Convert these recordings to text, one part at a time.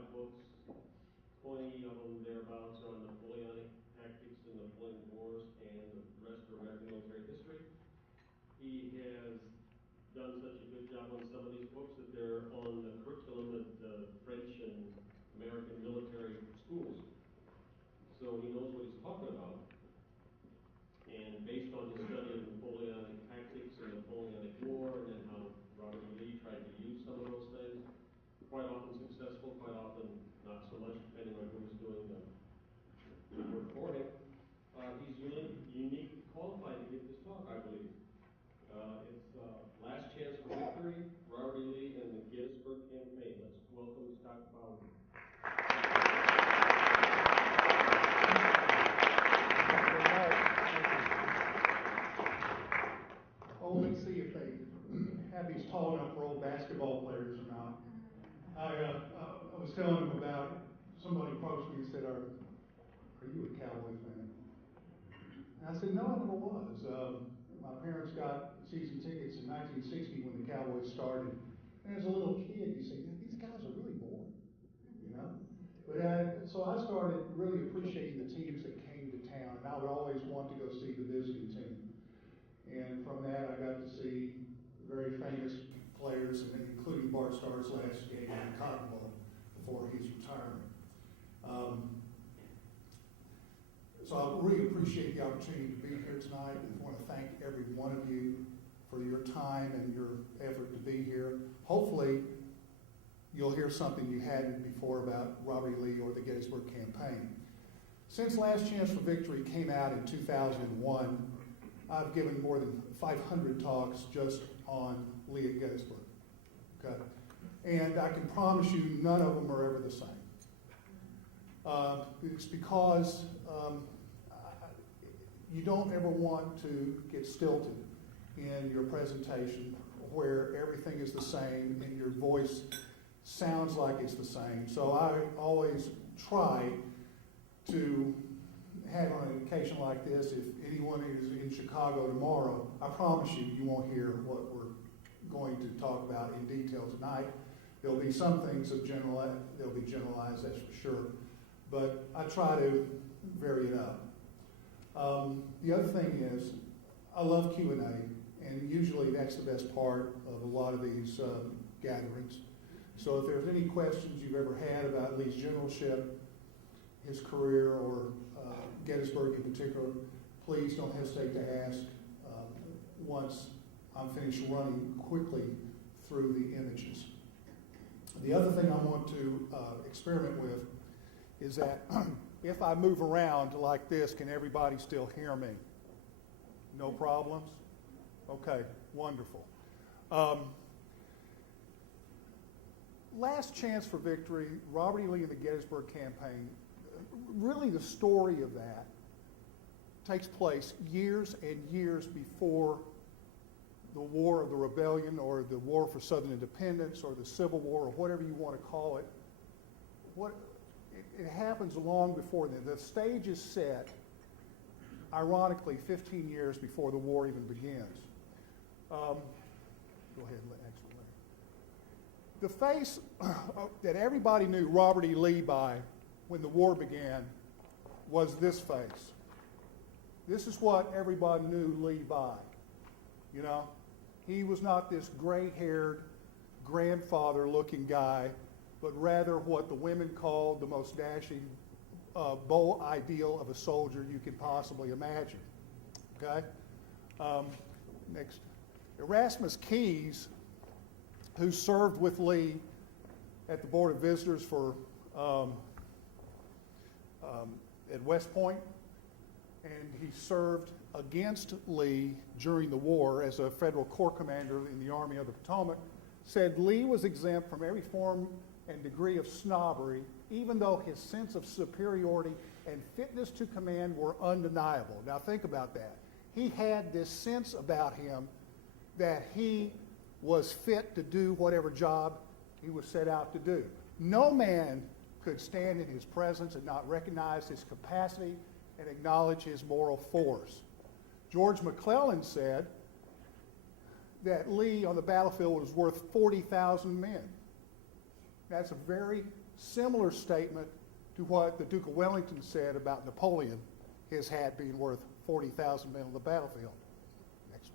25 books, 20 of them thereabouts on Napoleonic tactics and Napoleonic wars and the rest of American military history. He has done such a good job on some of these books that they're on the curriculum at French and American military schools. So he knows what he's talking about. And based on his study of Napoleonic tactics and Napoleonic War, and then how Robert E. Lee tried to use some of those things, quite often successful, quite often not so much, depending on who's doing the work for him. He's uniquely qualified to give this talk, I believe. It's Last Chance for Victory, Robert E. Lee and the Gettysburg Campaign. Let's welcome Scott Bowden. Oh, let's see if they have these tall enough for old basketball players or not. I was telling them about, somebody approached me and said, are you a Cowboys fan? And I said, no, I never was. My parents got season tickets in 1960 when the Cowboys started. And as a little kid, you say, these guys are really boring, you know? But so I started really appreciating the teams that came to town, and I would always want to go see the visiting team. And from that, I got to see very famous players, including Bart Starr's last game in the Cotton Bowl before his retirement. So I really appreciate the opportunity to be here tonight, and I want to thank every one of you for your time and your effort to be here. Hopefully, you'll hear something you hadn't before about Robert E. Lee or the Gettysburg Campaign. Since Last Chance for Victory came out in 2001, I've given more than 500 talks just on Lee at Gettysburg. Okay? And I can promise you none of them are ever the same. It's because you don't ever want to get stilted in your presentation where everything is the same and your voice sounds like it's the same. So I always try to have on an occasion like this, if anyone is in Chicago tomorrow, I promise you, you won't hear what we're going to talk about in detail tonight. There'll be some things of they'll be generalized, that's for sure. But I try to vary it up. The other thing is, I love Q&A, and usually that's the best part of a lot of these gatherings. So if there's any questions you've ever had about Lee's generalship, his career, or Gettysburg in particular, please don't hesitate to ask once I'm finished running quickly through the images. The other thing I want to experiment with is that if I move around like this, can everybody still hear me? No problems? Okay, wonderful. Last Chance for Victory, Robert E. Lee and the Gettysburg Campaign, really the story of that takes place years and years before the War of the Rebellion or the War for Southern Independence or the Civil War or whatever you want to call it. It happens long before then. The stage is set, ironically, 15 years before the war even begins. Go ahead, next one. The face that everybody knew Robert E. Lee by when the war began was this face. This is what everybody knew Lee by. You know, he was not this gray-haired, grandfather-looking guy, but rather what the women called the most dashing, beau ideal of a soldier you could possibly imagine. Okay? Next. Erasmus Keyes, who served with Lee at the Board of Visitors for at West Point, and he served against Lee during the war as a federal corps commander in the Army of the Potomac, said Lee was exempt from every form and degree of snobbery, even though his sense of superiority and fitness to command were undeniable. Now think about that. He had this sense about him that he was fit to do whatever job he was set out to do. No man could stand in his presence and not recognize his capacity and acknowledge his moral force. George McClellan said that Lee on the battlefield was worth 40,000 men. That's a very similar statement to what the Duke of Wellington said about Napoleon, his hat being worth 40,000 men on the battlefield. Next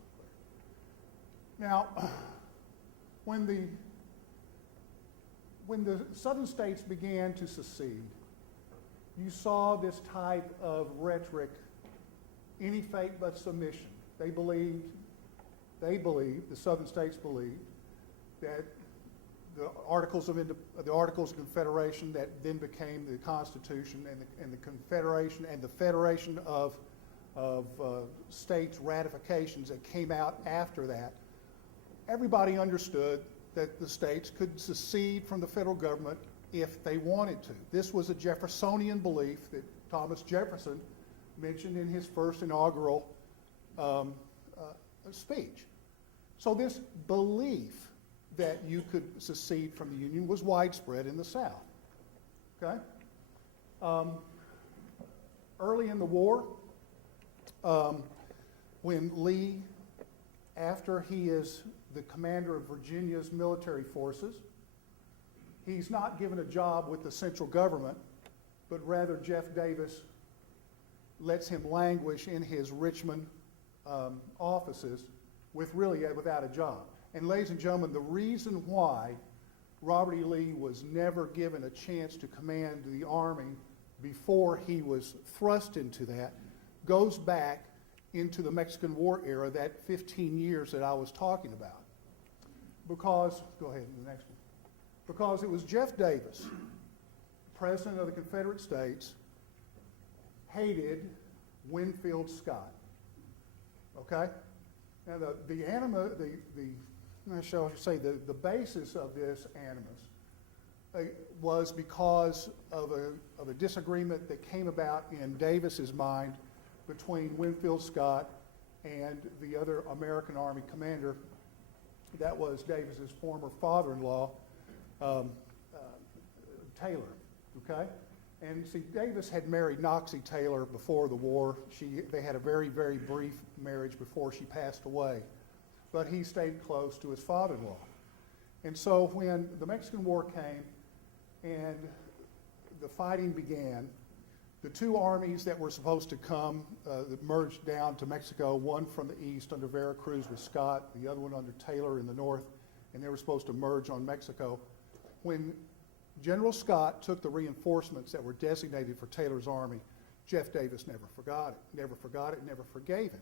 one. Now, when the southern states began to secede, you saw this type of rhetoric, any fate but submission. The southern states believed that the Articles of Confederation that then became the Constitution and the Confederation and the Federation of states ratifications that came out after that, everybody understood that the states could secede from the federal government if they wanted to. This was a Jeffersonian belief that Thomas Jefferson mentioned in his first inaugural speech. So this belief that you could secede from the Union was widespread in the South. Okay? Early in the war, when Lee, after he is the commander of Virginia's military forces, he's not given a job with the central government, but rather Jeff Davis lets him languish in his Richmond offices without a job. And ladies and gentlemen, the reason why Robert E. Lee was never given a chance to command the Army before he was thrust into that goes back into the Mexican War era, that 15 years that I was talking about. Because, go ahead, the next one. Because it was Jeff Davis, President of the Confederate States, hated Winfield Scott. Okay? Now the basis of this animus was because of a disagreement that came about in Davis's mind between Winfield Scott and the other American Army commander that was Davis's former father-in-law, Taylor. Okay? And see, Davis had married Noxie Taylor before the war. They had a very, very brief marriage before she passed away. But he stayed close to his father-in-law. And so when the Mexican War came and the fighting began, the two armies that were supposed to come that merged down to Mexico, one from the east under Veracruz with Scott, the other one under Taylor in the north, and they were supposed to merge on Mexico. When General Scott took the reinforcements that were designated for Taylor's army, Jeff Davis never forgot it, never forgave him.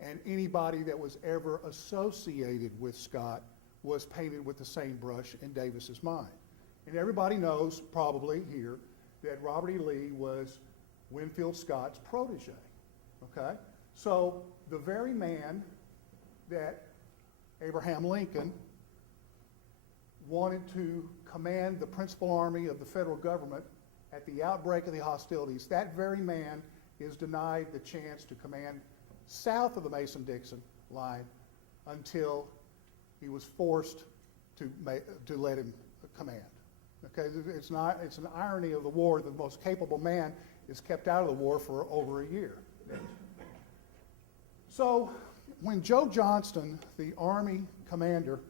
And anybody that was ever associated with Scott was painted with the same brush in Davis's mind. And everybody knows, probably here, that Robert E. Lee was Winfield Scott's protege. Okay? So the very man that Abraham Lincoln wanted to command the principal army of the federal government at the outbreak of the hostilities, that very man is denied the chance to command south of the Mason-Dixon line until he was forced to let him command. Okay, it's an irony of the war that the most capable man is kept out of the war for over a year. So when Joe Johnston, the Army commander,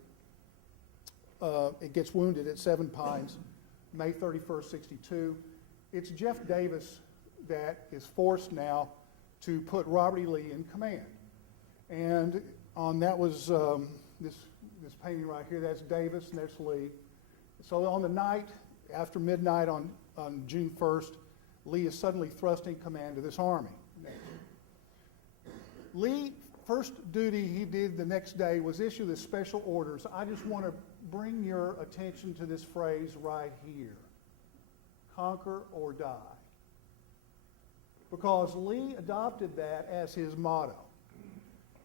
it gets wounded at Seven Pines, May 31st, 62, it's Jeff Davis that is forced now to put Robert E. Lee in command. And that was this painting right here, that's Davis and that's Lee. So on the night after midnight on June 1st, Lee is suddenly thrust in command of this army. Lee, first duty he did the next day was issue the special orders. I just want to bring your attention to this phrase right here. Conquer or die. Because Lee adopted that as his motto.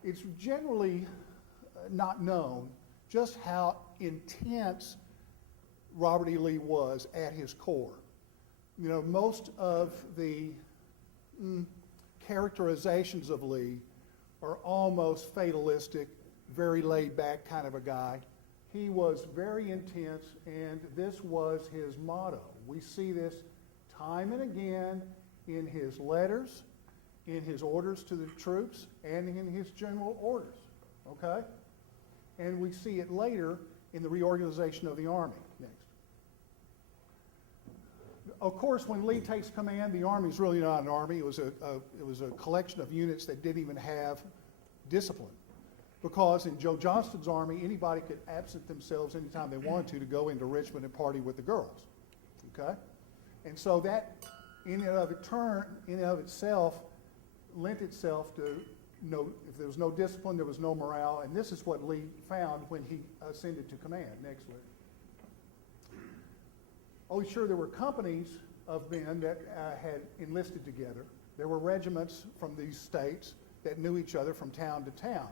It's generally not known just how intense Robert E. Lee was at his core. You know, most of the characterizations of Lee are almost fatalistic, very laid back kind of a guy. He was very intense, and this was his motto. We see this time and again in his letters, in his orders to the troops, and in his general orders, okay? And we see it later in the reorganization of the Army. Next. of course, when Lee takes command, the Army's really not an army. It was a collection of units that didn't even have discipline. Because in Joe Johnston's army, anybody could absent themselves anytime they wanted to go into Richmond and party with the girls. Okay? And so that, in and of itself, lent itself to if there was no discipline, there was no morale, and this is what Lee found when he ascended to command. Next one. Oh, sure, there were companies of men that had enlisted together. There were regiments from these states that knew each other from town to town.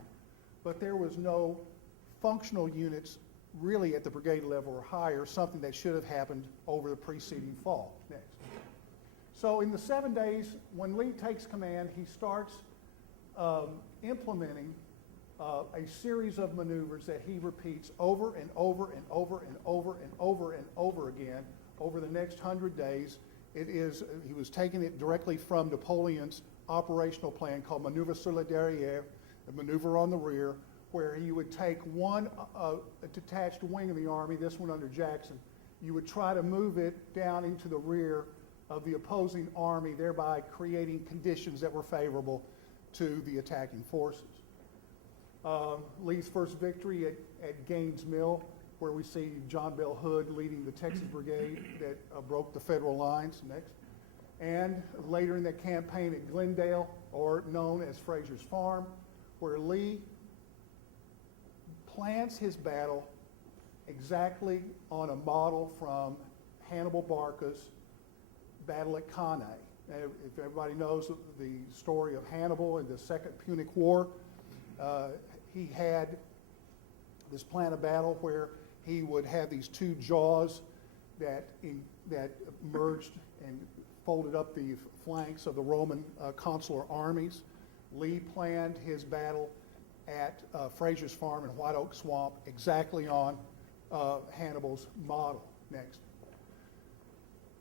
But there was no functional units really at the brigade level or higher, something that should have happened over the preceding fall. Next. So in the 7 days, when Lee takes command, he starts implementing a series of maneuvers that he repeats over and over and over and over and over and over again over the next 100 days. He was taking it directly from Napoleon's operational plan called Maneuver sur la derrière, the maneuver on the rear, where you would take one detached wing of the Army, this one under Jackson, you would try to move it down into the rear of the opposing army, thereby creating conditions that were favorable to the attacking forces. Lee's first victory at Gaines Mill, where we see John Bell Hood leading the Texas Brigade that broke the federal lines. Next. And later in the campaign at Glendale, or known as Frazier's Farm, where Lee plans his battle exactly on a model from Hannibal Barca's battle at Cannae. If everybody knows the story of Hannibal in the Second Punic War, he had this plan of battle where he would have these two jaws that merged and folded up the flanks of the Roman consular armies. Lee planned his battle at Frazier's Farm and White Oak Swamp exactly on Hannibal's model. Next.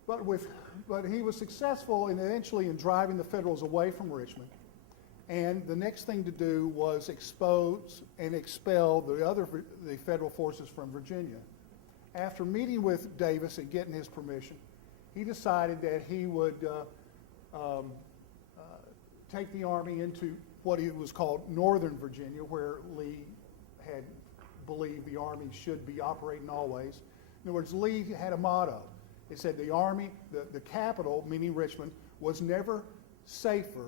But he was successful eventually in driving the Federals away from Richmond. And the next thing to do was expose and expel the federal forces from Virginia. After meeting with Davis and getting his permission, he decided that he would take the Army into what was called Northern Virginia, where Lee had believed the Army should be operating always. In other words, Lee had a motto. It said the Army, the capital, meaning Richmond, was never safer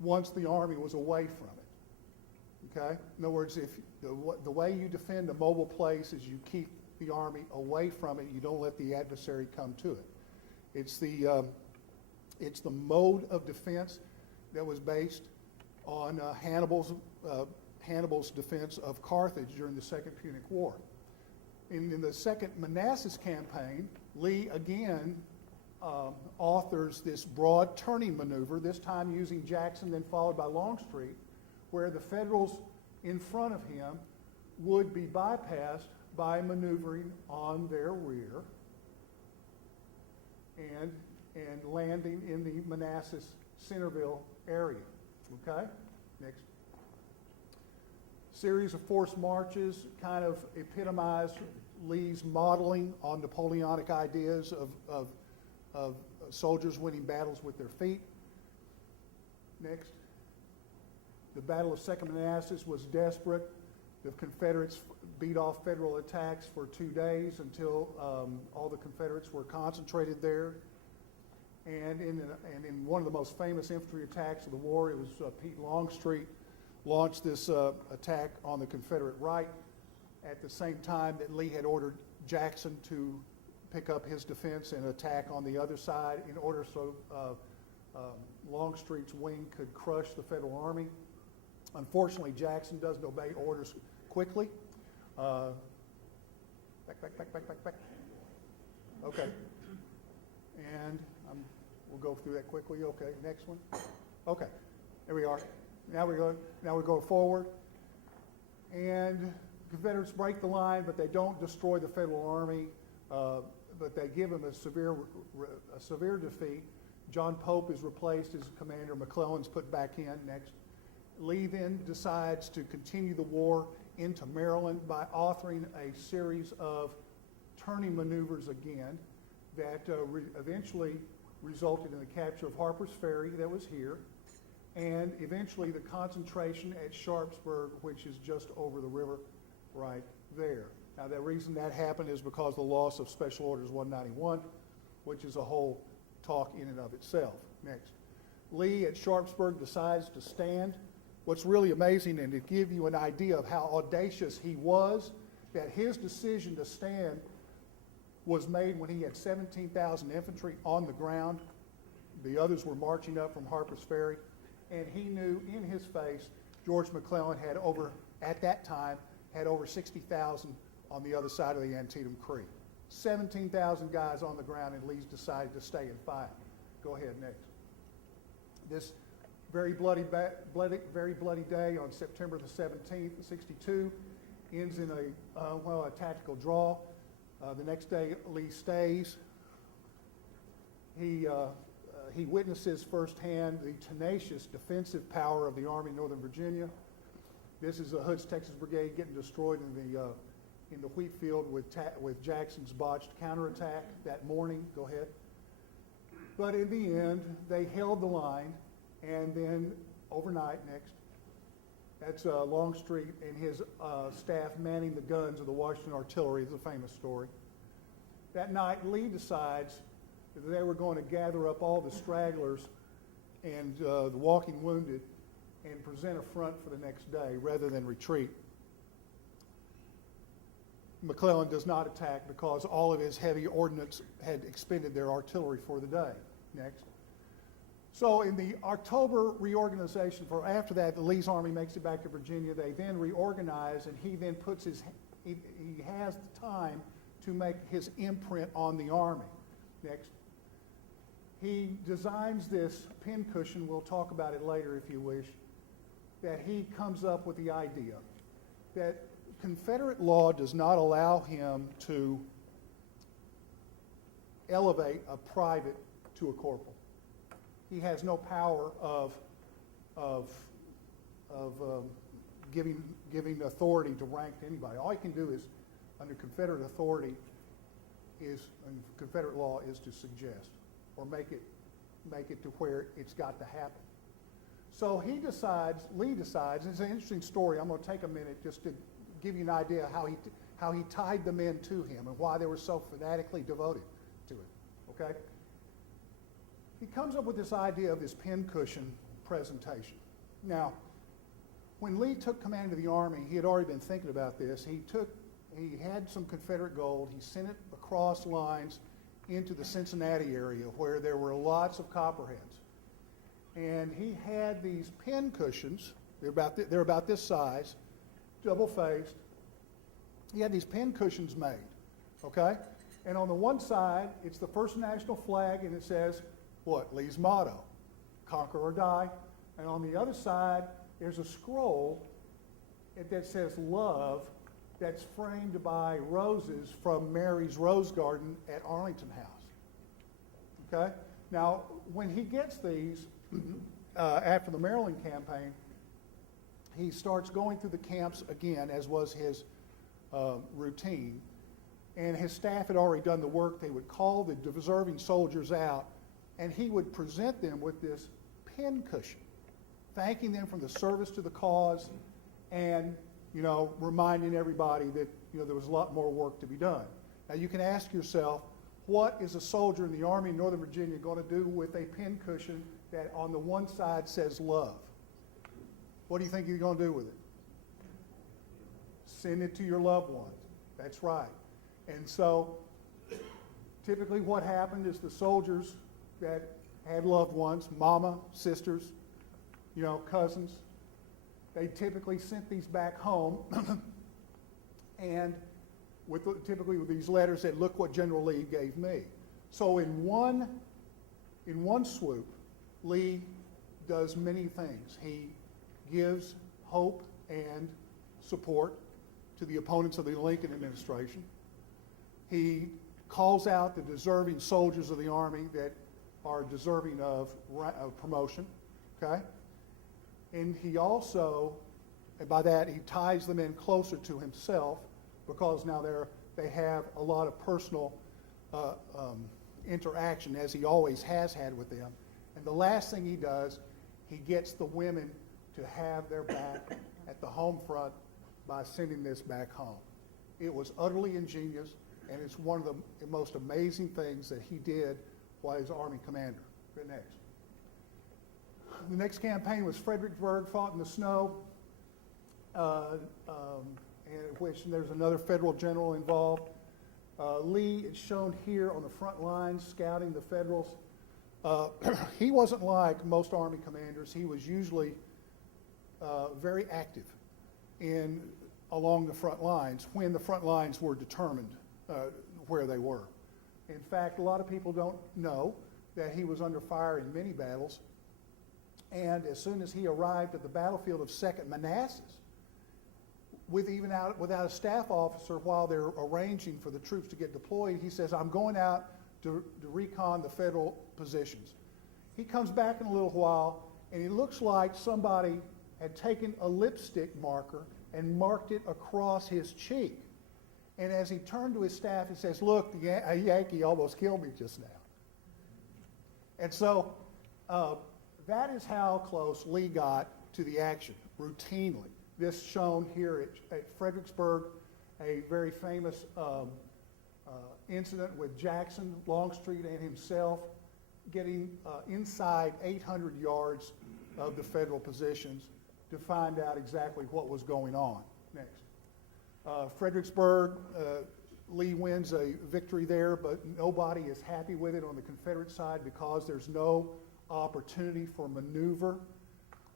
once the Army was away from it. Okay? In other words, if the way you defend a mobile place is you keep the Army away from it, you don't let the adversary come to it. It's the mode of defense that was based on Hannibal's defense of Carthage during the Second Punic War. In the Second Manassas campaign, Lee again authors this broad turning maneuver, this time using Jackson, then followed by Longstreet, where the Federals in front of him would be bypassed by maneuvering on their rear and landing in the Manassas-Centerville area. Okay? Next. Series of forced marches kind of epitomized Lee's modeling on Napoleonic ideas of soldiers winning battles with their feet. Next. The Battle of Second Manassas was desperate. The Confederates beat off Federal attacks for 2 days until all the Confederates were concentrated there. And in one of the most famous infantry attacks of the war, it was Pete Longstreet launched this attack on the Confederate right at the same time that Lee had ordered Jackson to pick up his defense and attack on the other side in order so Longstreet's wing could crush the Federal Army. Unfortunately, Jackson doesn't obey orders quickly. Back. Okay. And we'll go through that quickly. Okay, next one. Okay, there we are. Now we go forward. And Confederates break the line, but they don't destroy the Federal Army, but they give them a severe defeat. John Pope is replaced as commander. McClellan's put back in. Next. Lee then decides to continue the war into Maryland by authoring a series of turning maneuvers again. that eventually resulted in the capture of Harper's Ferry that was here, and eventually the concentration at Sharpsburg, which is just over the river right there. Now, the reason that happened is because of the loss of Special Orders 191, which is a whole talk in and of itself. Next. Lee at Sharpsburg decides to stand. What's really amazing, and to give you an idea of how audacious he was, that his decision to stand was made when he had 17,000 infantry on the ground. The others were marching up from Harper's Ferry, and he knew in his face George McClellan had at that time, had over 60,000 on the other side of the Antietam Creek. 17,000 guys on the ground, and Lee's decided to stay and fight. Go ahead, next. This very bloody day on September the 17th, 62, ends in a tactical draw. The next day, Lee stays. He witnesses firsthand the tenacious defensive power of the Army of Northern Virginia. This is Hood's Texas Brigade getting destroyed in the wheat field with Jackson's botched counterattack that morning. Go ahead. But in the end, they held the line, and then overnight, next, that's Longstreet and his staff manning the guns of the Washington Artillery. It's a famous story. That night, Lee decides that they were going to gather up all the stragglers and the walking wounded and present a front for the next day rather than retreat. McClellan does not attack because all of his heavy ordnance had expended their artillery for the day. Next. So in the October reorganization, after that, the Lee's army makes it back to Virginia. They then reorganize, and he then he has the time to make his imprint on the army. Next. He designs this pincushion, we'll talk about it later if you wish, that he comes up with the idea that Confederate law does not allow him to elevate a private to a corporal. He has no power of giving authority to rank to anybody. All he can do is, under Confederate authority, under Confederate law, is to suggest or make it to where it's got to happen. So Lee decides, it's an interesting story. I'm going to take a minute just to give you an idea how he tied the men to him and why they were so fanatically devoted to it. Okay? He comes up with this idea of this pincushion presentation. Now, when Lee took command of the army, he had already been thinking about this. He had some Confederate gold. He sent it across lines into the Cincinnati area where there were lots of copperheads. And he had these pincushions. They're about this size, double-faced. He had these pincushions made, okay? And on the one side, it's the first national flag, and it says, what? Lee's motto, conquer or die. And on the other side, there's a scroll that says love, that's framed by roses from Mary's Rose Garden at Arlington House. Okay? Now, when he gets these, after the Maryland campaign, he starts going through the camps again, as was his routine. And his staff had already done the work. They would call the deserving soldiers out, and he would present them with this pincushion, thanking them for the service to the cause, and reminding everybody that there was a lot more work to be done. Now you can ask yourself, what is a soldier in the Army of Northern Virginia going to do with a pincushion that on the one side says love? What do you think you're going to do with it? Send it to your loved ones. That's right. And so typically what happened is the soldiers that had loved ones, mama, sisters, cousins, they typically sent these back home and typically with these letters that look what General Lee gave me. So in one swoop, Lee does many things. He gives hope and support to the opponents of the Lincoln administration. He calls out the deserving soldiers of the Army that are deserving of promotion, okay? And he also, and by that, he ties the men closer to himself because now they have a lot of personal interaction, as he always has had with them. And the last thing he does, he gets the women to have their back at the home front by sending this back home. It was utterly ingenious, and it's one of the most amazing things that he did while he was Army commander. Good next. The next campaign was Fredericksburg, fought in the snow, in which there's another federal general involved. Lee is shown here on the front lines scouting the Federals. He wasn't like most Army commanders. He was usually very active along the front lines when the front lines were determined where they were. In fact, a lot of people don't know that he was under fire in many battles. And as soon as he arrived at the battlefield of 2nd Manassas, without a staff officer while they're arranging for the troops to get deployed, he says, I'm going out to recon the Federal positions. He comes back in a little while, and it looks like somebody had taken a lipstick marker and marked it across his cheek. And as he turned to his staff, he says, look, a Yankee almost killed me just now. And so that is how close Lee got to the action, routinely. This shown here at Fredericksburg, a very famous incident with Jackson, Longstreet, and himself getting inside 800 yards of the Federal positions to find out exactly what was going on. Next. Fredericksburg, Lee wins a victory there, but nobody is happy with it on the Confederate side because there's no opportunity for maneuver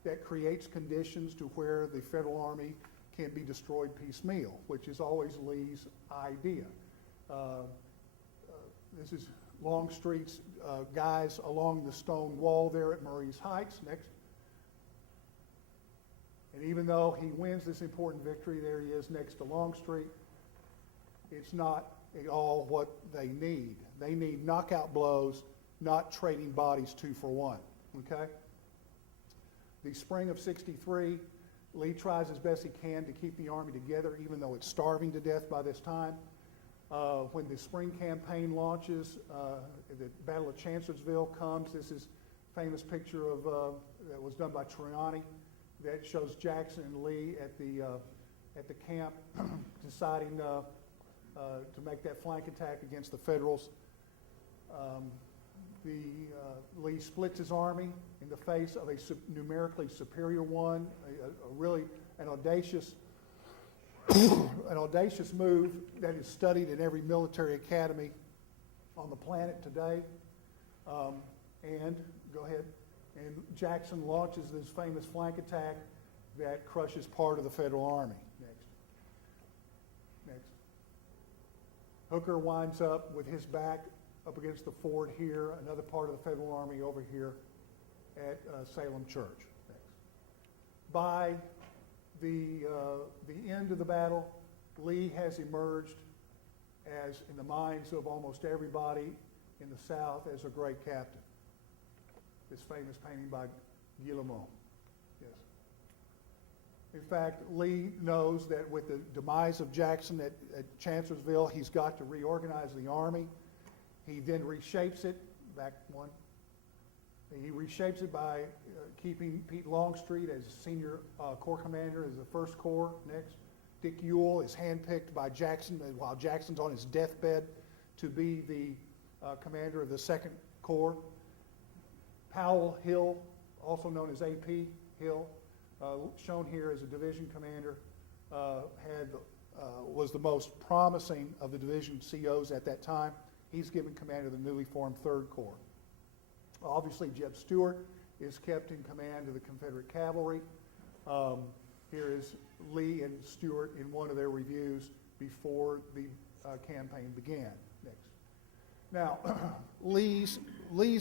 that creates conditions to where the Federal Army can be destroyed piecemeal, which is always Lee's idea. This is Longstreet's guys along the stone wall there at Murray's Heights. Next. And even though he wins this important victory, there he is next to Longstreet, it's not at all what they need. They need knockout blows, not trading bodies 2 for 1. Okay? The spring of '63, Lee tries as best he can to keep the Army together, even though it's starving to death by this time. When the spring campaign launches, the Battle of Chancellorsville comes. This is a famous picture of that was done by Triani that shows Jackson and Lee at the camp deciding to make that flank attack against the Federals. Lee splits his army in the face of a numerically superior one, really an audacious move that is studied in every military academy on the planet today. And go ahead. And Jackson launches this famous flank attack that crushes part of the Federal Army. Next. Hooker winds up with his back up against the ford here, another part of the Federal Army over here at Salem Church. Next. By the end of the battle, Lee has emerged as, in the minds of almost everybody in the South, as a great captain. This famous painting by Guillemot. Yes. In fact, Lee knows that with the demise of Jackson at Chancellorsville, he's got to reorganize the Army. He then reshapes it, back one. He reshapes it by keeping Pete Longstreet as senior corps commander as the 1st Corps. Next. Dick Ewell is handpicked by Jackson while Jackson's on his deathbed to be the commander of the 2nd Corps. Powell Hill, also known as A.P. Hill, shown here as a division commander, was the most promising of the division COs at that time. He's given command of the newly formed 3rd Corps. Obviously, Jeb Stuart is kept in command of the Confederate cavalry. Here is Lee and Stuart in one of their reviews before the campaign began. Next. Now, Lee's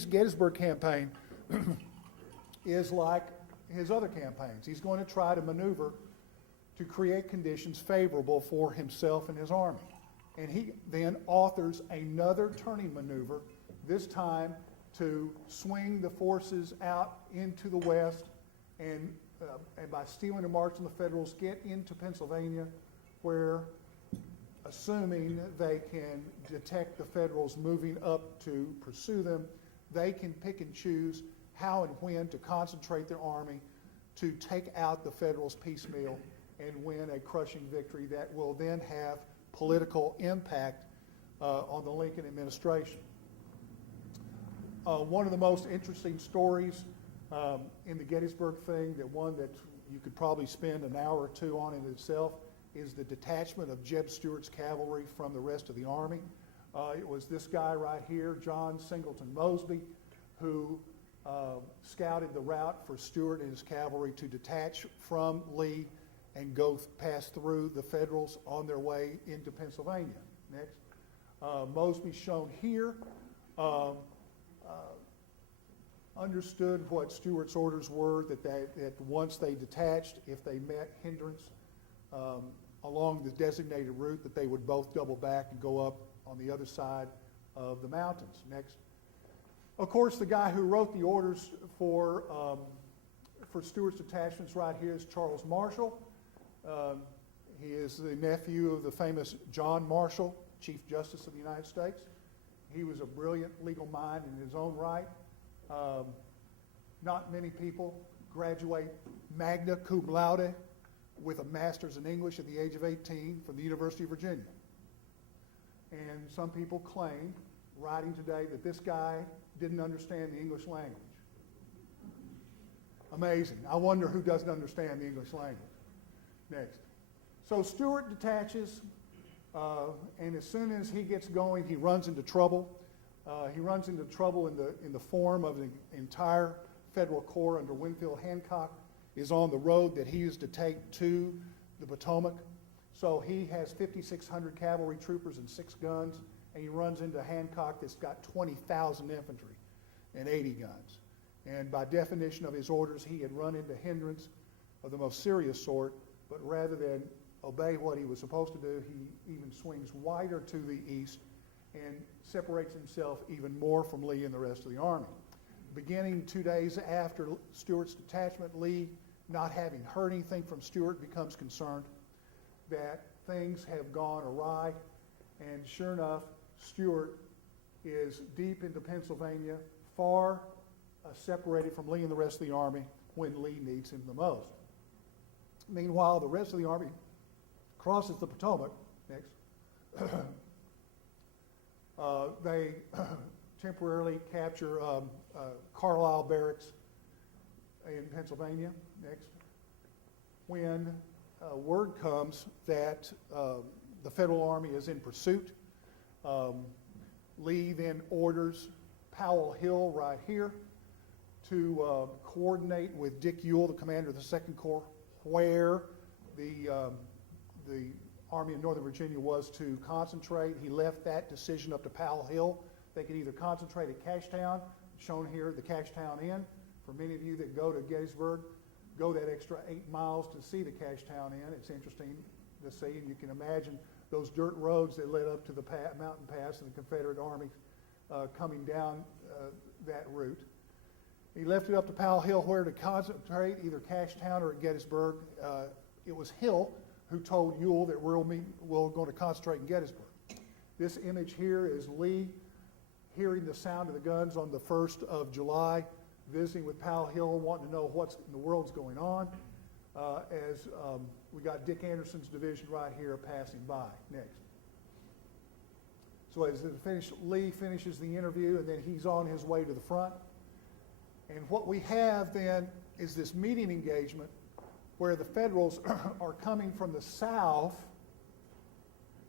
Gettysburg campaign is like his other campaigns. He's going to try to maneuver to create conditions favorable for himself and his army. And he then authors another turning maneuver, this time to swing the forces out into the west and by stealing a march on the Federals, get into Pennsylvania, where assuming they can detect the Federals moving up to pursue them, they can pick and choose how and when to concentrate their army to take out the Federals piecemeal and win a crushing victory that will then have political impact on the Lincoln administration. One of the most interesting stories in the Gettysburg thing, one that you could probably spend an hour or two on in itself, is the detachment of Jeb Stuart's cavalry from the rest of the army. It was this guy right here, John Singleton Mosby, who scouted the route for Stuart and his cavalry to detach from Lee and go pass through the Federals on their way into Pennsylvania. Next. Mosby shown here understood what Stuart's orders were, that once they detached, if they met hindrance along the designated route, that they would both double back and go up on the other side of the mountains. Next. Of course, the guy who wrote the orders for Stuart's detachments right here is Charles Marshall. He is the nephew of the famous John Marshall, Chief Justice of the United States. He was a brilliant legal mind in his own right. Not many people graduate magna cum laude with a master's in English at the age of 18 from the University of Virginia. And some people claim, writing today, that this guy didn't understand the English language. Amazing. I wonder who doesn't understand the English language. Next. So Stuart detaches, and as soon as he gets going, he runs into trouble. He runs into trouble in the form of the entire Federal Corps under Winfield Hancock is on the road that he is to take to the Potomac. So he has 5,600 cavalry troopers and 6 guns, and he runs into Hancock that's got 20,000 infantry and 80 guns. And by definition of his orders, he had run into hindrance of the most serious sort, but rather than obey what he was supposed to do, he even swings wider to the east and separates himself even more from Lee and the rest of the army. Beginning 2 days after Stuart's detachment, Lee, not having heard anything from Stuart, becomes concerned that things have gone awry, and sure enough, Stuart is deep into Pennsylvania, far separated from Lee and the rest of the army when Lee needs him the most. Meanwhile, the rest of the army crosses the Potomac. Next. They temporarily capture Carlisle Barracks in Pennsylvania. Next. When word comes that the Federal Army is in pursuit, Lee then orders Powell Hill right here to coordinate with Dick Ewell, the commander of the 2nd Corps, where the Army of Northern Virginia was to concentrate. He left that decision up to Powell Hill. They could either concentrate at Cashtown, shown here, the Cashtown Inn. For many of you that go to Gettysburg, go that extra 8 miles to see the Cashtown Inn. It's interesting to see, and you can imagine those dirt roads that led up to the mountain pass and the Confederate Army coming down that route. He left it up to Powell Hill where to concentrate, either Cashtown or at Gettysburg. It was Hill who told Ewell that we're going to concentrate in Gettysburg. This image here is Lee hearing the sound of the guns on the 1st of July, visiting with Powell Hill, wanting to know what's in the world's going on, as we got Dick Anderson's division right here passing by. Next. So as Lee finishes the interview, and then he's on his way to the front. And what we have then is this meeting engagement where the Federals are coming from the south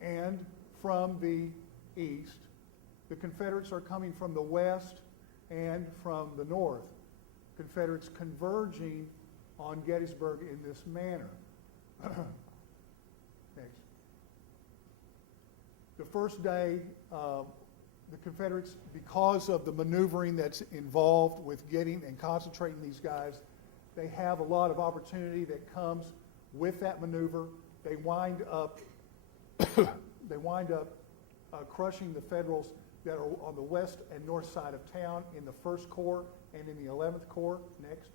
and from the east. The Confederates are coming from the west and from the north. Confederates converging on Gettysburg in this manner. Next. The first day, the Confederates, because of the maneuvering that's involved with getting and concentrating these guys, they have a lot of opportunity that comes with that maneuver. They wind up crushing the Federals that are on the west and north side of town in the 1st Corps and in the 11th Corps. Next.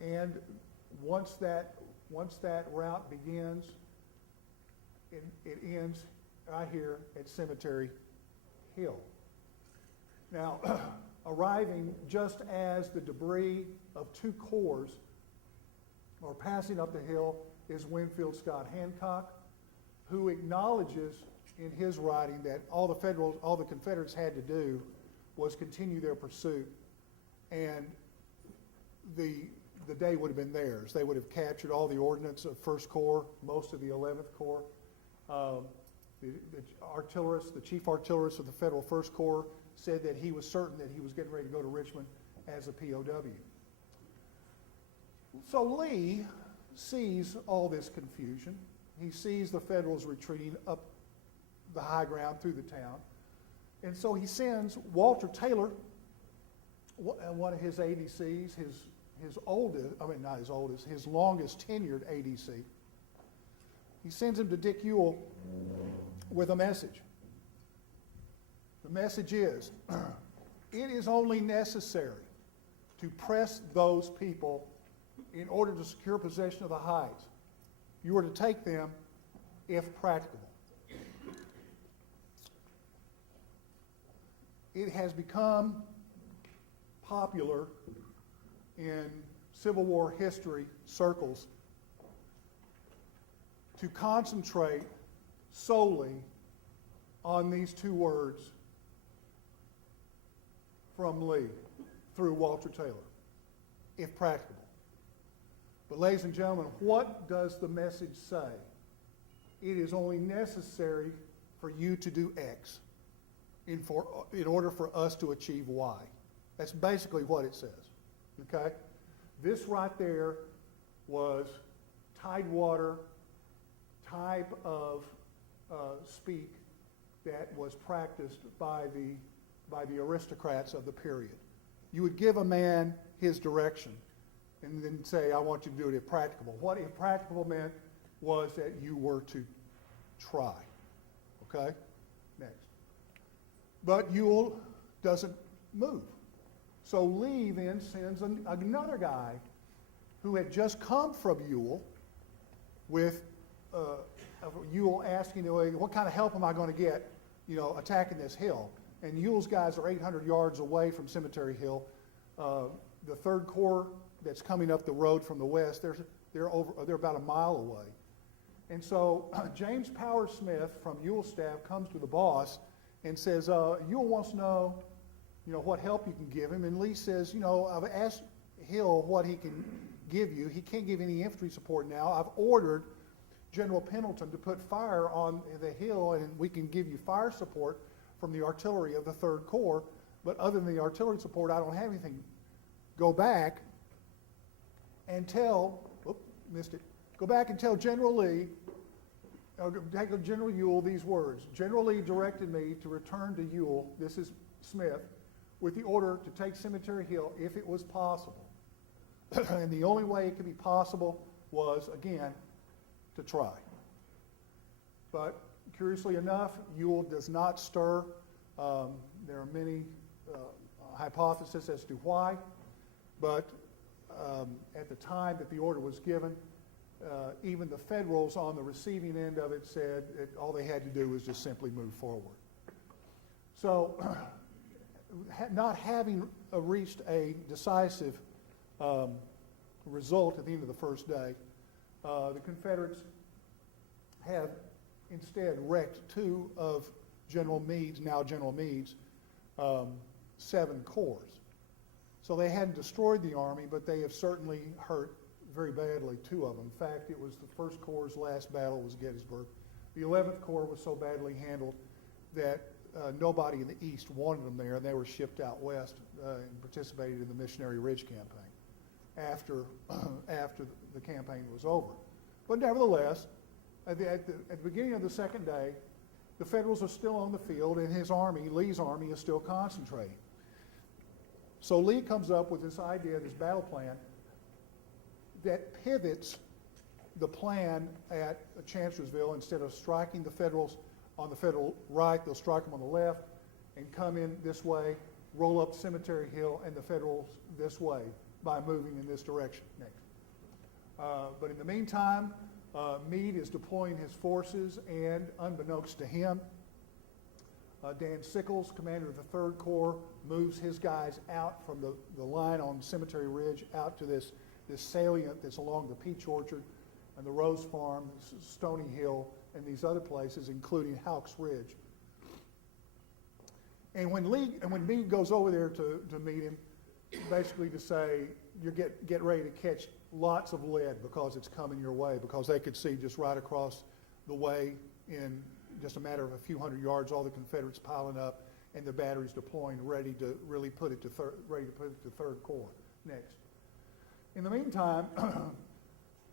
And once that route begins, it ends right here at Cemetery Hill. Now, arriving just as the debris of two corps are passing up the hill is Winfield Scott Hancock, who acknowledges in his writing that all the Confederates had to do was continue their pursuit, and the day would have been theirs. They would have captured all the ordnance of 1st Corps, most of the 11th Corps. The artillerist, the chief artillerist of the Federal 1st Corps, said that he was certain that he was getting ready to go to Richmond as a POW. So Lee sees all this confusion. He sees the Federals retreating up the high ground through the town. And so he sends Walter Taylor, one of his ADCs, his longest tenured ADC. He sends him to Dick Ewell with a message. The message is, it is only necessary to press those people in order to secure possession of the hides. You are to take them if practicable. It has become popular in Civil War history circles to concentrate solely on these two words from Lee through Walter Taylor, if practicable. But ladies and gentlemen, what does the message say? It is only necessary for you to do X in order for us to achieve Y. That's basically what it says, okay? This right there was Tidewater type of speak that was practiced by the aristocrats of the period. You would give a man his direction and then say, I want you to do it if practicable. What if practicable meant was that you were to try. Okay? Next. But Ewell doesn't move. So Lee then sends another guy who had just come from Ewell with Ewell asking, what kind of help am I going to get, attacking this hill? And Ewell's guys are 800 yards away from Cemetery Hill. The 3rd Corps that's coming up the road from the west, they're about a mile away. And so James Power Smith from Ewell's staff comes to the boss and says, Ewell wants to know, what help you can give him. And Lee says, I've asked Hill what he can give you. He can't give any infantry support now. I've ordered General Pendleton to put fire on the hill, and we can give you fire support from the artillery of the 3rd Corps. But other than the artillery support, I don't have anything. Go back and tell, Go back and tell General Lee, General Ewell these words. General Lee directed me to return to Ewell, this is Smith, with the order to take Cemetery Hill if it was possible. And the only way it could be possible was, again, to try. But curiously enough, Ewell does not stir. There are many hypotheses as to why, but at the time that the order was given, even the Federals on the receiving end of it said that all they had to do was just simply move forward. So, not having reached a decisive result at the end of the first day, the Confederates have instead wrecked two of General Meade's 7 corps. So they hadn't destroyed the army, but they have certainly hurt very badly 2 of them. In fact, it was the 1st Corps' last battle was Gettysburg. The 11th Corps was so badly handled that nobody in the East wanted them there, and they were shipped out west and participated in the Missionary Ridge campaign after the campaign was over. But nevertheless, at the beginning of the second day, the Federals are still on the field, and Lee's army, is still concentrating. So Lee comes up with this idea, this battle plan, that pivots the plan at Chancellorsville. Instead of striking the Federals on the Federal right, they'll strike them on the left and come in this way, roll up Cemetery Hill, and the Federals this way by moving in this direction. Next. But in the meantime, Meade is deploying his forces, and unbeknownst to him, Dan Sickles, commander of the 3rd Corps, moves his guys out from the line on Cemetery Ridge out to this salient that's along the peach orchard and the Rose Farm, Stony Hill, and these other places, including Houck's Ridge. And when Meade goes over there to meet him, basically to say, you get ready to catch lots of lead because it's coming your way, because they could see just right across the way in just a matter of a few hundred yards, all the Confederates piling up and the batteries deploying, ready to really put it to 3rd Corps. Next. In the meantime,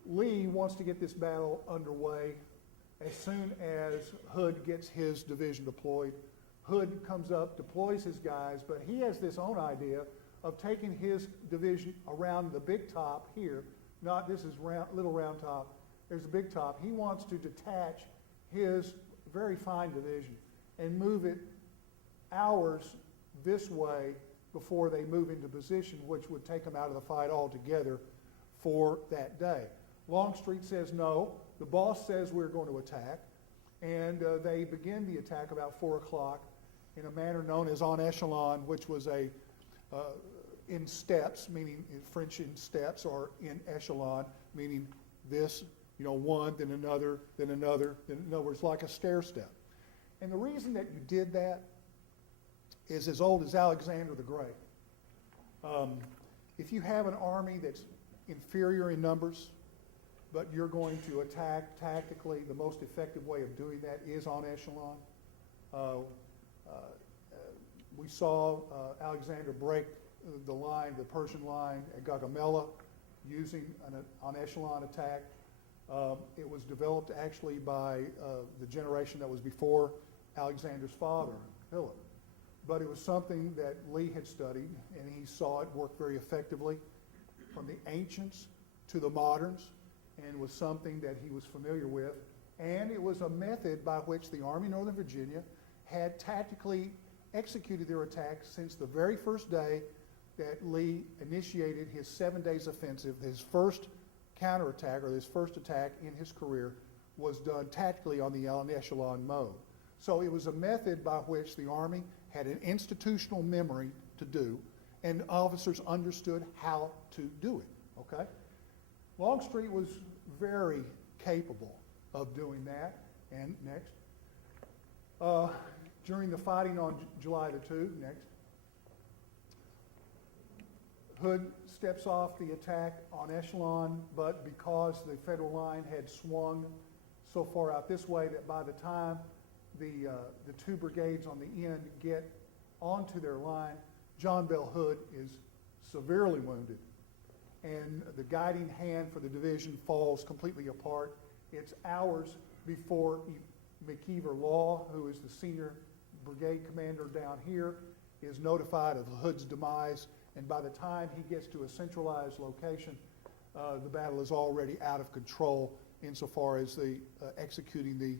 Lee wants to get this battle underway as soon as Hood gets his division deployed. Hood comes up, deploys his guys, but he has this own idea of taking his division around the big top here. This is Little Round Top. There's a big top. He wants to detach his very fine division and move it hours this way before they move into position, which would take them out of the fight altogether for that day. Longstreet says no. The boss says we're going to attack, and they begin the attack about 4 o'clock in a manner known as en echelon, which was in steps, meaning in French in steps, or in echelon, meaning this, one, then another, then another, then in other words, like a stair step. And the reason that you did that is as old as Alexander the Great. If you have an army that's inferior in numbers, but you're going to attack tactically, the most effective way of doing that is en echelon. We saw Alexander break the line, the Persian line at Gaugamela, using an en echelon attack. It was developed actually by the generation that was before Alexander's father, Philip. But it was something that Lee had studied, and he saw it work very effectively from the ancients to the moderns, and was something that he was familiar with. And it was a method by which the Army of Northern Virginia had tactically executed their attack since the very first day that Lee initiated his 7 days offensive. His first counterattack, or his first attack in his career, was done tactically on the en echelon mode. So it was a method by which the Army had an institutional memory to do, and officers understood how to do it, okay? Longstreet was very capable of doing that. And next. During the fighting on July the 2, next. Hood steps off the attack on echelon, but because the Federal line had swung so far out this way that by the time the 2 brigades on the end get onto their line, John Bell Hood is severely wounded, and the guiding hand for the division falls completely apart. It's hours before McKeever Law, who is the senior brigade commander down here, is notified of Hood's demise, and by the time he gets to a centralized location, the battle is already out of control insofar as the executing the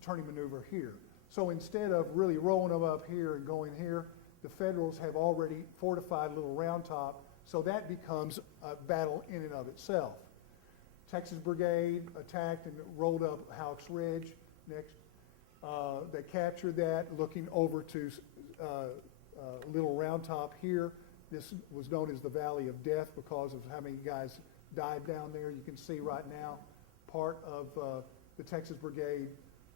turning maneuver here. So instead of really rolling them up here and going here, the Federals have already fortified Little Round Top, so that becomes a battle in and of itself. Texas Brigade attacked and rolled up Houck's Ridge. Next. They captured that, looking over to Little Round Top here. This was known as the Valley of Death because of how many guys died down there. You can see right now part of the Texas Brigade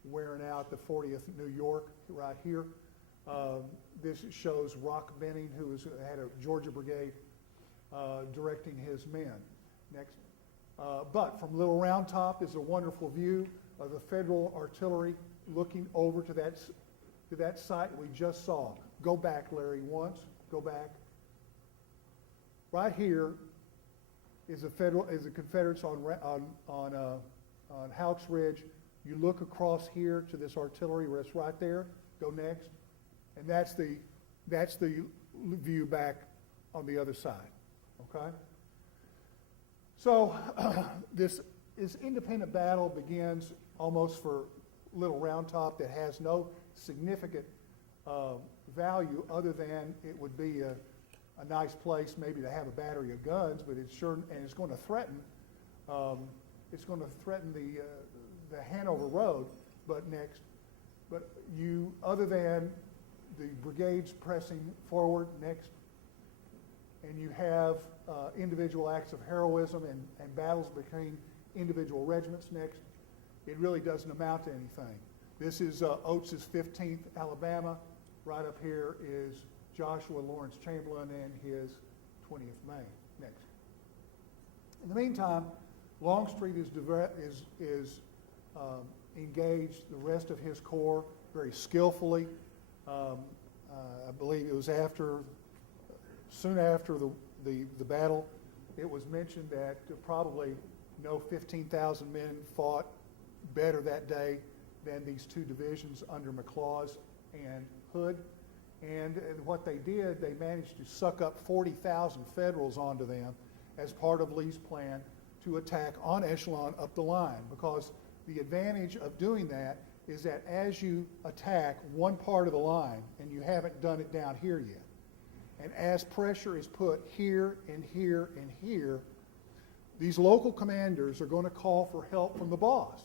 wearing out the 40th New York right here. This shows Rock Benning, who had a Georgia Brigade directing his men. Next. But from Little Round Top is a wonderful view of the Federal artillery looking over to that site we just saw. Go back, Larry, once. Go back. Right here is the Confederates on Houck's Ridge. You look across here to this artillery where it's right there. Go next, and that's the view back on the other side. Okay. So this independent battle begins almost for Little Round Top that has no significant value other than it would be a nice place maybe to have a battery of guns, but it's sure, and it's going to threaten It's going to threaten the Hanover Road, but you, other than the brigades pressing forward next, and you have individual acts of heroism and battles between individual regiments next, it really doesn't amount to anything. This is Oates' 15th Alabama. Right up here is Joshua Lawrence Chamberlain and his 20th Maine next. In the meantime, Longstreet is engaged the rest of his corps very skillfully. I believe it was soon after the battle, it was mentioned that probably no 15,000 men fought better that day than these two divisions under McLaws and Hood. And what they did, they managed to suck up 40,000 Federals onto them as part of Lee's plan to attack en echelon up the line, because the advantage of doing that is that as you attack one part of the line, and you haven't done it down here yet, and as pressure is put here and here and here, these local commanders are going to call for help from the boss.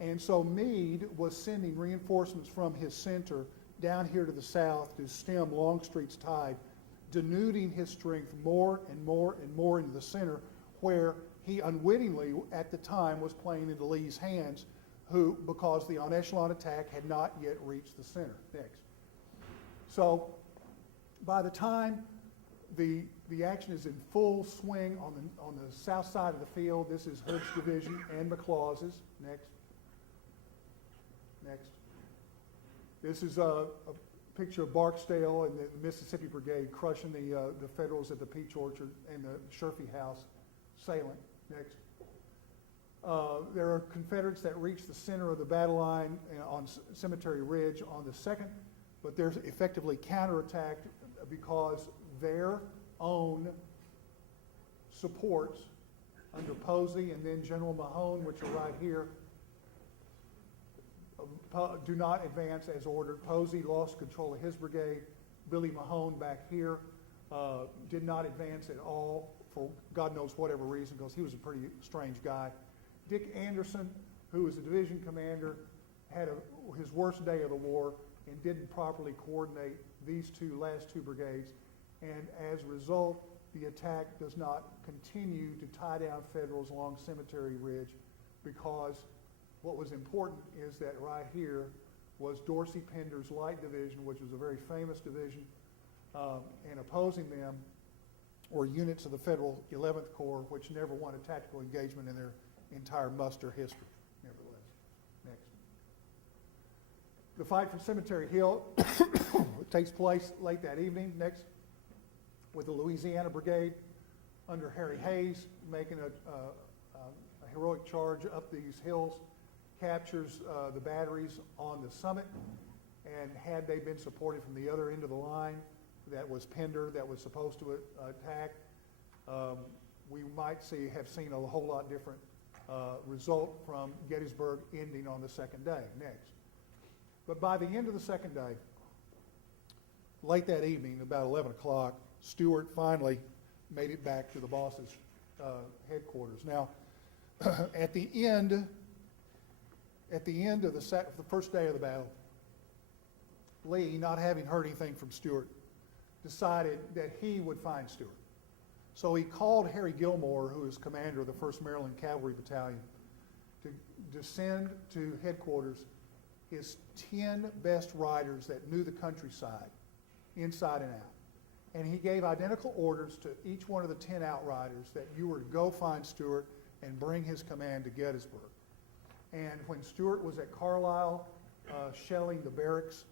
And so Meade was sending reinforcements from his center down here to the south to stem Longstreet's tide, denuding his strength more and more and more into the center, where he unwittingly at the time was playing into Lee's hands, because the en echelon attack had not yet reached the center. Next. So by the time the action is in full swing on the south side of the field, this is Hood's division and McLaws's. Next. This is a picture of Barksdale and the Mississippi Brigade crushing the Federals at the Peach Orchard and the Sherfy House salient. Next. There are Confederates that reach the center of the battle line on Cemetery Ridge on the 2nd, but they're effectively counterattacked because their own supports under Posey and then General Mahone, which are right here, do not advance as ordered. Posey lost control of his brigade. Billy Mahone back here did not advance at all for God knows whatever reason, because he was a pretty strange guy. Dick Anderson, who was a division commander, had his worst day of the war and didn't properly coordinate these last two brigades. And as a result, the attack does not continue to tie down Federals along Cemetery Ridge, because what was important is that right here was Dorsey Pender's Light Division, which was a very famous division, and opposing them were units of the Federal 11th Corps, which never won a tactical engagement in their entire muster history, nevertheless. Next. The fight for Cemetery Hill takes place late that evening, next, with the Louisiana Brigade under Harry Hayes making a heroic charge up these hills, captures the batteries on the summit, and had they been supported from the other end of the line, that was Pender, that was supposed to attack, we might have seen a whole lot different result from Gettysburg ending on the second day. Next. But by the end of the second day, late that evening, about 11 o'clock, Stuart finally made it back to the boss's headquarters. Now, at the end of the first day of the battle, Lee, not having heard anything from Stuart, decided that he would find Stuart. So he called Harry Gilmore, who is commander of the 1st Maryland Cavalry Battalion, to send to headquarters his 10 best riders that knew the countryside inside and out. And he gave identical orders to each one of the 10 outriders that you were to go find Stuart and bring his command to Gettysburg. And when Stuart was at Carlisle shelling the barracks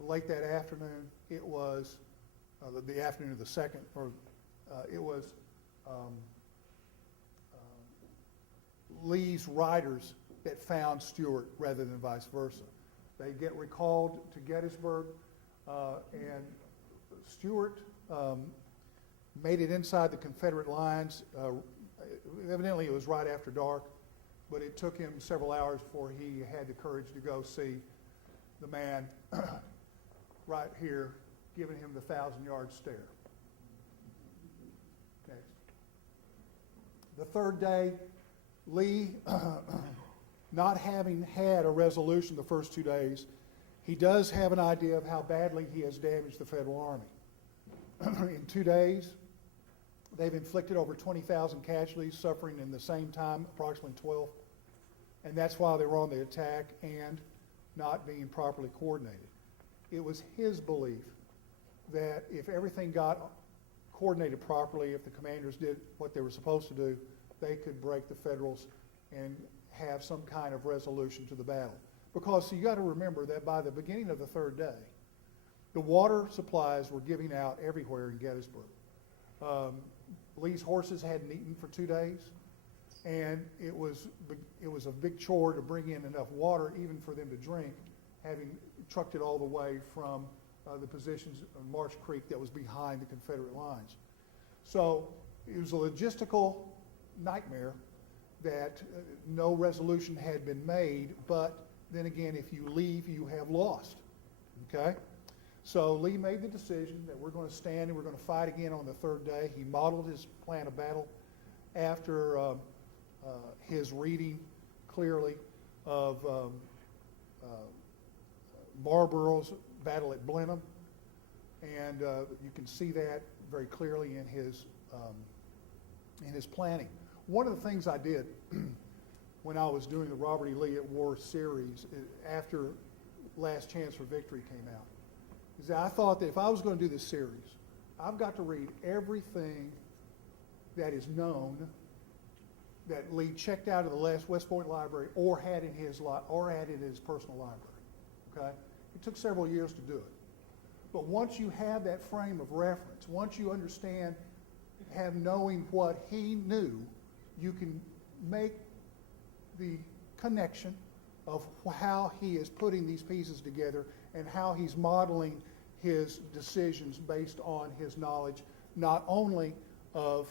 late that afternoon, it was the afternoon of the 2nd, or it was Lee's riders that found Stuart rather than vice versa. They get recalled to Gettysburg, and Stuart made it inside the Confederate lines. Evidently it was right after dark, but it took him several hours before he had the courage to go see the man right here giving him the 1,000-yard stare. Next. The third day, Lee, not having had a resolution the first 2 days, he does have an idea of how badly he has damaged the Federal Army. In 2 days, they've inflicted over 20,000 casualties, suffering in the same time approximately 12. And that's why they were on the attack and not being properly coordinated. It was his belief that if everything got coordinated properly, if the commanders did what they were supposed to do, they could break the Federals and have some kind of resolution to the battle. Because you got to remember that by the beginning of the third day, the water supplies were giving out everywhere in Gettysburg. Lee's horses hadn't eaten for 2 days, and it was a big chore to bring in enough water even for them to drink, having trucked it all the way from the positions of Marsh Creek that was behind the Confederate lines. So it was a logistical nightmare that no resolution had been made, but then again, if you leave, you have lost, okay? So Lee made the decision that we're going to stand and we're going to fight again on the third day. He modeled his plan of battle after his reading clearly of Marlborough's battle at Blenheim, and you can see that very clearly in his planning. One of the things I did when I was doing the Robert E. Lee at War series after Last Chance for Victory came out is that I thought that if I was going to do this series, I've got to read everything that is known that Lee checked out of the last West Point Library or had in his personal library. Okay, it took several years to do it, but once you have that frame of reference, once you understand, have knowing what he knew, you can make the connection of how he is putting these pieces together and how he's modeling his decisions based on his knowledge, not only of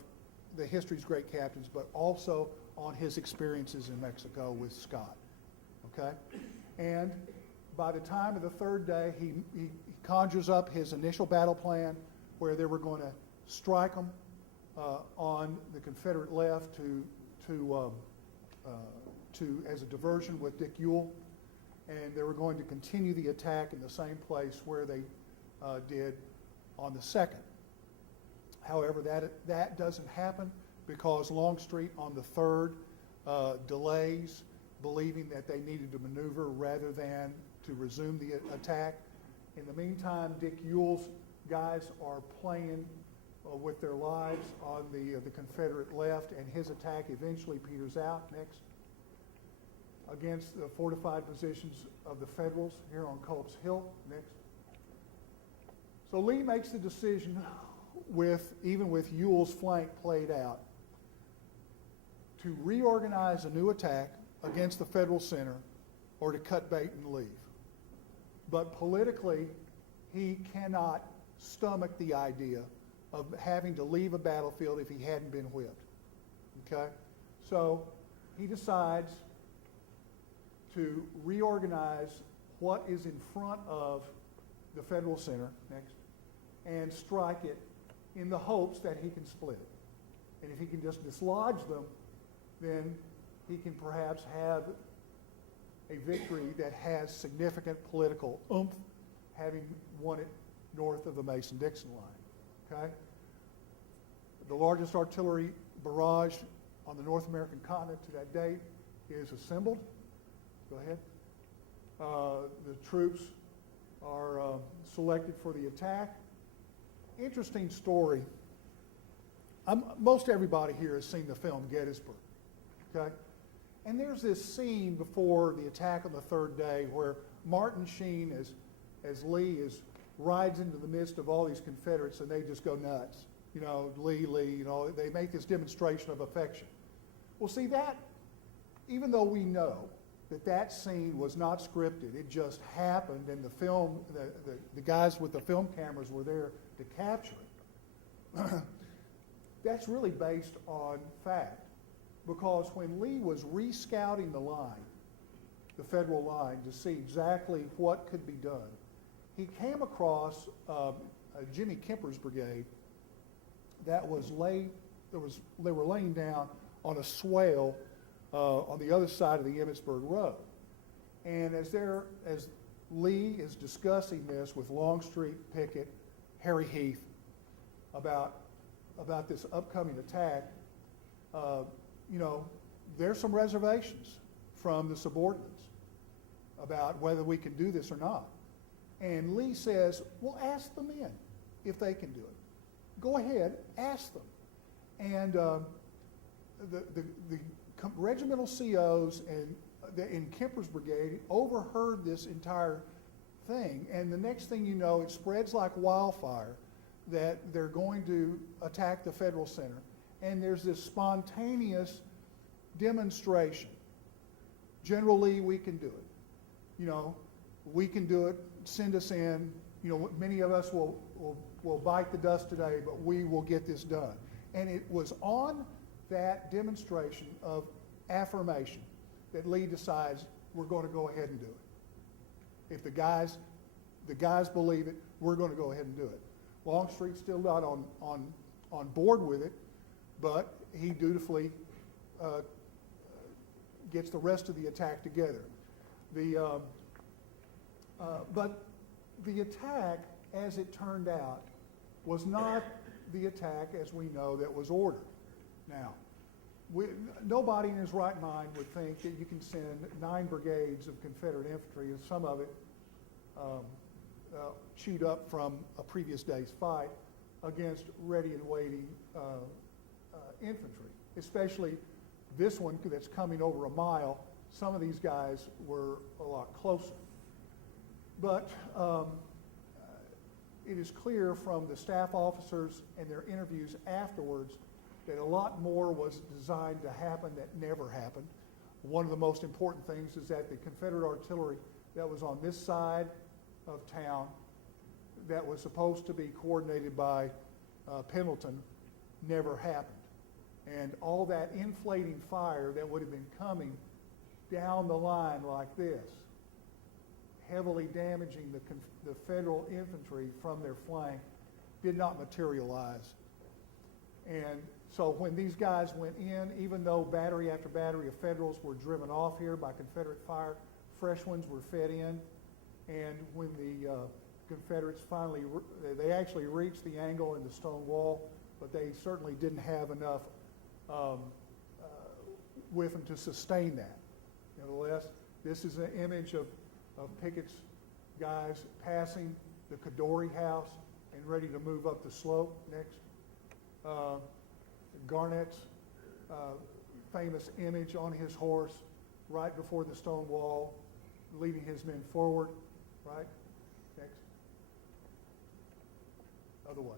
the history's great captains, but also on his experiences in Mexico with Scott. Okay? And by the time of the third day, he conjures up his initial battle plan where they were going to strike them on the Confederate left as a diversion with Dick Ewell, and they were going to continue the attack in the same place where they did on the second. However, that doesn't happen because Longstreet on the third delays, believing that they needed to maneuver rather than to resume the attack. In the meantime, Dick Ewell's guys are playing with their lives on the Confederate left, and his attack eventually peters out next against the fortified positions of the Federals here on Culp's Hill next. So Lee makes the decision, even with Ewell's flank played out, to reorganize a new attack against the Federal center or to cut bait and leave. But politically, he cannot stomach the idea of having to leave a battlefield if he hadn't been whipped. Okay? So he decides to reorganize what is in front of the Federal center next and strike it in the hopes that he can split it. And if he can just dislodge them, then he can perhaps have a victory that has significant political oomph, having won it north of the Mason-Dixon line. Okay? The largest artillery barrage on the North American continent to that date is assembled. Go ahead. The troops are selected for the attack. Interesting story. Most everybody here has seen the film Gettysburg. Okay? And there's this scene before the attack on the third day where Martin Sheen, as Lee rides into the midst of all these Confederates, and they just go nuts. You know, Lee, you know, they make this demonstration of affection. Well, see that, even though we know that scene was not scripted, it just happened, and the guys with the film cameras were there to capture it. That's really based on fact, because when Lee was re-scouting the line, the Federal line, to see exactly what could be done, he came across Jimmy Kemper's brigade they were laying down on a swale on the other side of the Emmitsburg Road. And as Lee is discussing this with Longstreet, Pickett, Harry Heath about this upcoming attack, there's some reservations from the subordinates about whether we can do this or not. And Lee says, well, ask the men if they can do it. Go ahead, ask them. And the regimental COs in Kemper's brigade overheard this entire thing, and the next thing you know, it spreads like wildfire that they're going to attack the Federal Center, and there's this spontaneous demonstration. General Lee, we can do it. We can do it. Send us in. Many of us will bite the dust today, but we will get this done. And it was on that demonstration of affirmation that Lee decides we're going to go ahead and do it. If the guys believe it, we're going to go ahead and do it. Longstreet's still not on board with it, but he dutifully gets the rest of the attack together. But the attack, as it turned out, was not the attack, as we know, that was ordered. Now, nobody in his right mind would think that you can send 9 brigades of Confederate infantry, and some of it chewed up from a previous day's fight, against ready and waiting infantry, especially this one that's coming over a mile. Some of these guys were a lot closer. But it is clear from the staff officers and their interviews afterwards that a lot more was designed to happen that never happened. One of the most important things is that the Confederate artillery that was on this side of town that was supposed to be coordinated by Pendleton never happened. And all that inflating fire that would have been coming down the line like this, heavily damaging the Federal infantry from their flank, did not materialize. And so when these guys went in, even though battery after battery of Federals were driven off here by Confederate fire, fresh ones were fed in. And when the Confederates finally, they actually reached the angle in the stone wall, but they certainly didn't have enough with them to sustain that. Nevertheless, this is an image of Pickett's guys passing the Kadori house and ready to move up the slope next. Garnett's famous image on his horse right before the stone wall, leading his men forward, right? Next. Other way.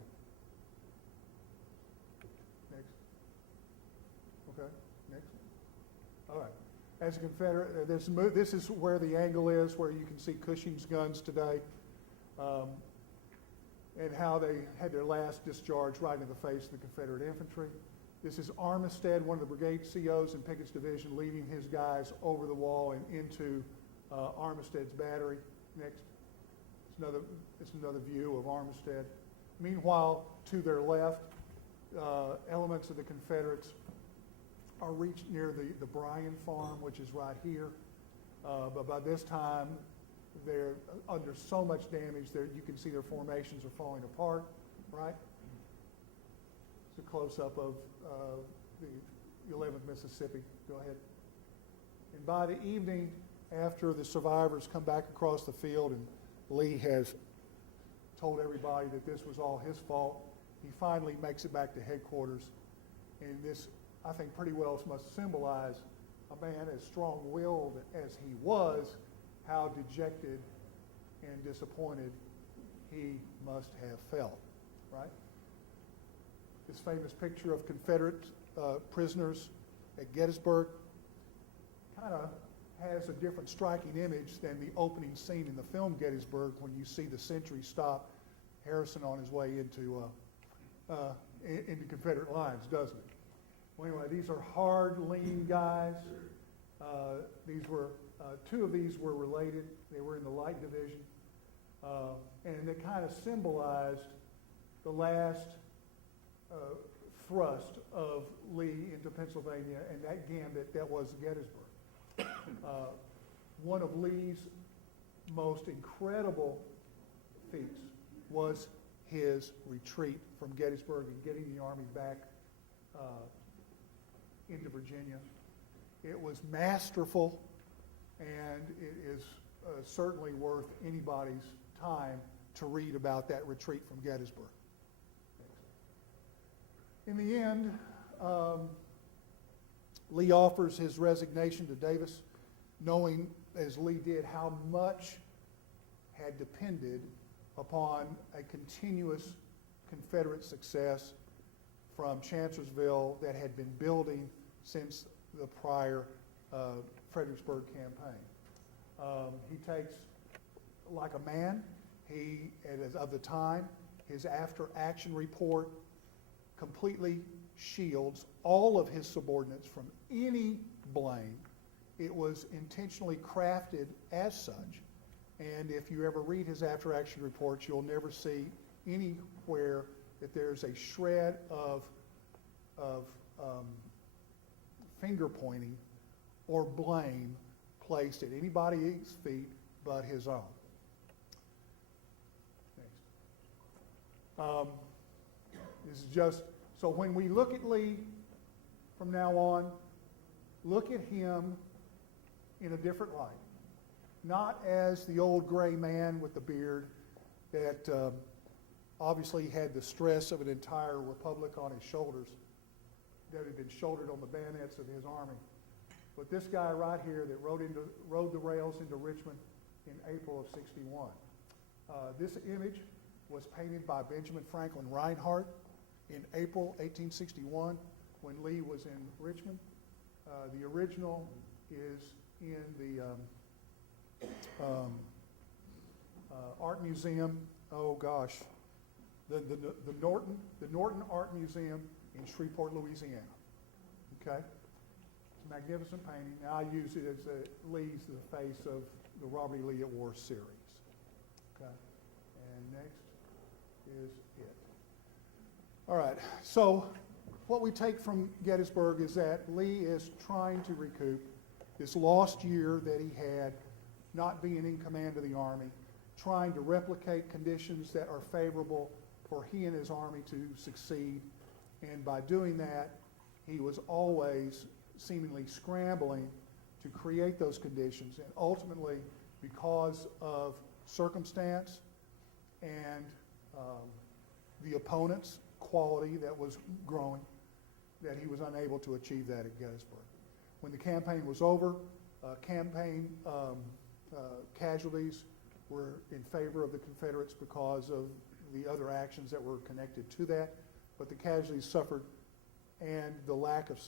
Next. Okay, next. All right. As a Confederate, this is where the angle is, where you can see Cushing's guns today, and how they had their last discharge right in the face of the Confederate infantry. This is Armistead, one of the brigade COs in Pickett's division, leading his guys over the wall and into Armistead's battery. Next. It's another view of Armistead. Meanwhile, to their left, elements of the Confederates are reached near the Bryan farm, which is right here. But by this time, they're under so much damage that you can see their formations are falling apart, right? It's a close-up of the 11th Mississippi. Go ahead. And by the evening, after the survivors come back across the field and Lee has told everybody that this was all his fault, he finally makes it back to headquarters. And this, I think, pretty well must symbolize a man as strong-willed as he was, how dejected and disappointed he must have felt, right? This famous picture of Confederate prisoners at Gettysburg kind of has a different striking image than the opening scene in the film Gettysburg, when you see the sentry stop Harrison on his way into Confederate lines, doesn't it? Well, anyway, these are hard, lean guys. These were two of these were related. They were in the light division, and they kind of symbolized the last thrust of Lee into Pennsylvania and that gambit that was Gettysburg. One of Lee's most incredible feats was his retreat from Gettysburg and getting the army back into Virginia. It was masterful, and it is certainly worth anybody's time to read about that retreat from Gettysburg. In the end, Lee offers his resignation to Davis, knowing, as Lee did, how much had depended upon a continuous Confederate success from Chancellorsville that had been building since the prior Fredericksburg campaign. He takes, like a man, of the time, his after-action report completely shields all of his subordinates from any blame. It was intentionally crafted as such. And if you ever read his after-action reports, you'll never see anywhere that there's a shred of finger-pointing or blame placed at anybody's feet but his own. This is just, so when we look at Lee from now on, look at him in a different light. Not as the old gray man with the beard that obviously had the stress of an entire republic on his shoulders, that had been shouldered on the bayonets of his army. But this guy right here that rode the rails into Richmond in April of '61. This image was painted by Benjamin Franklin Reinhardt in April 1861 when Lee was in Richmond. The original is in the Art Museum. Oh gosh, the Norton Art Museum in Shreveport, Louisiana. Okay, it's a magnificent painting. Now I use it as Lee's the face of the Robert E. Lee at War series. Okay, and next is it. All right, so what we take from Gettysburg is that Lee is trying to recoup this lost year that he had not being in command of the army, trying to replicate conditions that are favorable for he and his army to succeed. And by doing that, he was always seemingly scrambling to create those conditions. And ultimately, because of circumstance and the opponent's quality that was growing, that he was unable to achieve that at Gettysburg. When the campaign was over, campaign casualties were in favor of the Confederates because of the other actions that were connected to that, but the casualties suffered, and the lack of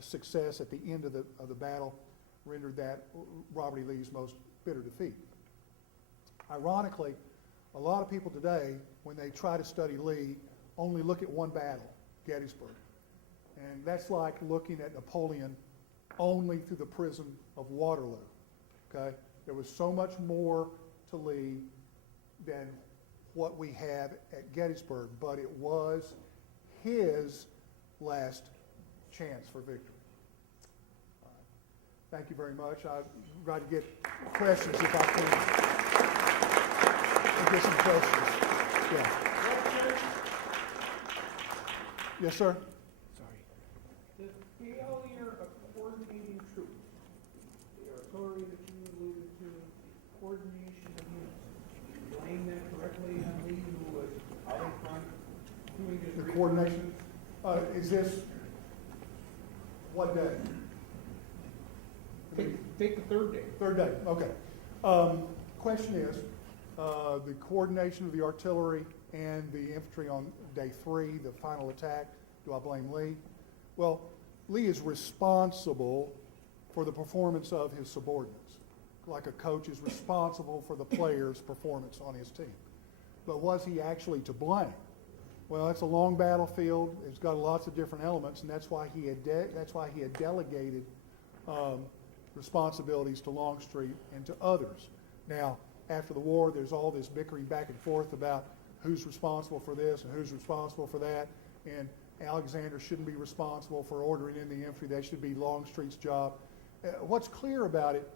success at the end of the battle rendered that Robert E. Lee's most bitter defeat. Ironically, a lot of people today, when they try to study Lee, only look at one battle, Gettysburg. And that's like looking at Napoleon only through the prism of Waterloo. Okay? There was so much more to Lee than what we have at Gettysburg, but it was his last chance for victory. Thank you very much. I'd like to get questions if I can. I'll get some questions. Yeah. Yes, sir. The failure of coordinating troops, the artillery that you alluded to, the coordination of units, blame that directly on Lee, who was out in front doing his The coordination. Is this what day? Take the third day. Third day. Okay. Question is the coordination of the artillery and the infantry on day 3, the final attack. Do I blame Lee? Well, Lee is responsible for the performance of his subordinates, like a coach is responsible for the players' performance on his team. But was he actually to blame? Well, it's a long battlefield. It's got lots of different elements, and that's why he had delegated responsibilities to Longstreet and to others. Now, after the war, there's all this bickering back and forth about who's responsible for this and who's responsible for that. And Alexander shouldn't be responsible for ordering in the infantry. That should be Longstreet's job. What's clear about it